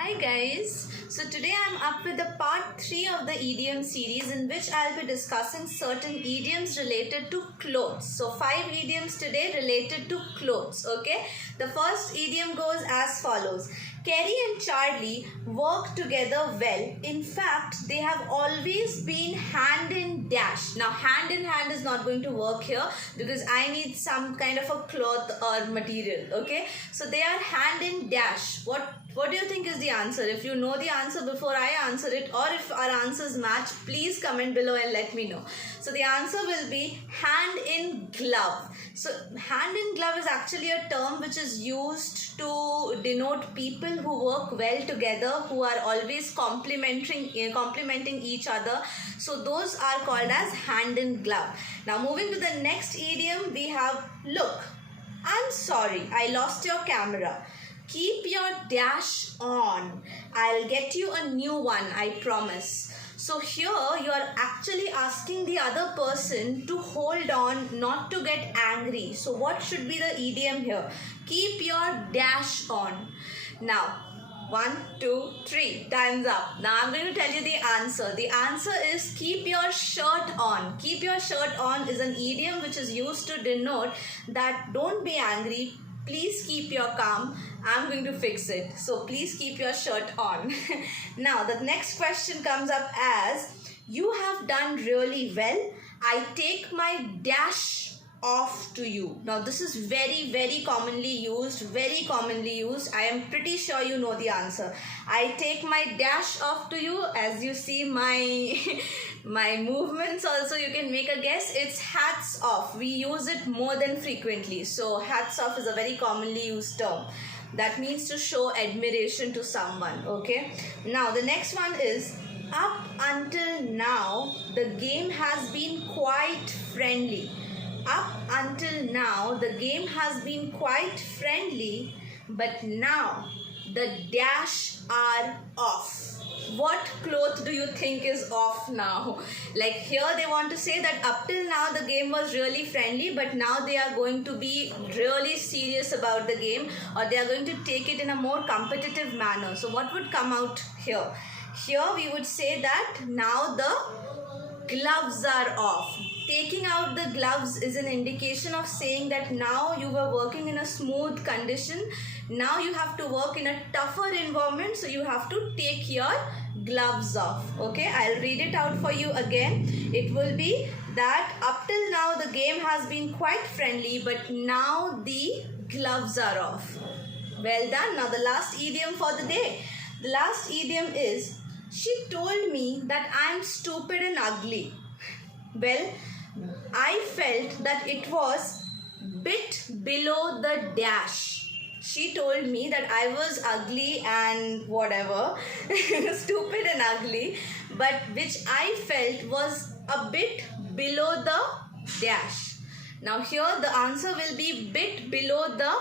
Hi guys, so today I'm up with the part 3 of the idiom series in which I'll be discussing certain idioms related to clothes. So 5 idioms today related to clothes, okay? The first idiom goes as follows. Kerry and Charlie work together well. In fact, they have always been hand in dash. Now, hand in hand is not going to work here because I need some kind of a cloth or material, okay? So they are hand in dash. What do you think is the answer? If you know the answer before I answer it, or if our answers match, please comment below and let me know. So the answer will be hand in glove. So hand in glove is actually a term which is used to denote people who work well together, who are always complimenting each other. So those are called as hand in glove. Now moving to the next idiom, we have look. I'm sorry, I lost your camera. Keep your dash on. I'll get you a new one, I promise. So here you are actually asking the other person to hold on, not to get angry. So what should be the idiom here? Keep your dash on. Now, 1, 2, 3, time's up. Now I'm going to tell you the answer. The answer is keep your shirt on. Keep your shirt on is an idiom which is used to denote that don't be angry. Please keep your calm. I'm going to fix it. So please keep your shirt on. Now the next question comes up as you have done really well. I take my dash off to you. Now this is very commonly used. I am pretty sure you know the answer. I take my dash off to you. As you see my movements also, you can make a guess. It's hats off. We use it more than frequently. So hats off is a very commonly used term. That means to show admiration to someone, okay? Now the next one is up until now the game has been quite friendly. Up until now the game has been quite friendly, but now the dash are off. What cloth do you think is off now? Like here they want to say that up till now the game was really friendly, but now they are going to be really serious about the game, or they are going to take it in a more competitive manner. So what would come out here? Here we would say that now the gloves are off. Taking out the gloves is an indication of saying that now you were working in a smooth condition. Now you have to work in a tougher environment, so you have to take your gloves off. Okay, I'll read it out for you again. It will be that up till now the game has been quite friendly, but now the gloves are off. Well done. Now the last idiom for the day. The last idiom is she told me that I'm stupid and ugly. Well, I felt that it was bit below the dash. She told me that I was ugly and whatever, stupid and ugly, but which I felt was a bit below the dash. Now here the answer will be bit below the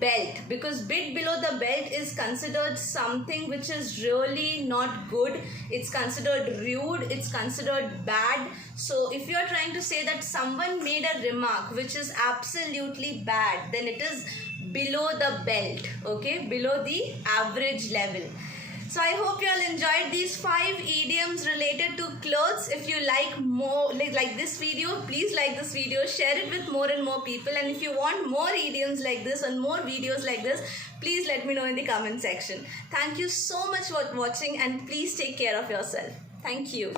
belt, because bit below the belt is considered something which is really not good. It's considered rude, it's considered bad. So if you are trying to say that someone made a remark which is absolutely bad, then it is below the belt, okay, below the average level. So I hope you all enjoyed these 5 idioms related to clothes. If you like more like this video, please like this video, share it with more and more people. And if you want more idioms like this and more videos like this, please let me know in the comment section. Thank you so much for watching, and please take care of yourself. Thank you.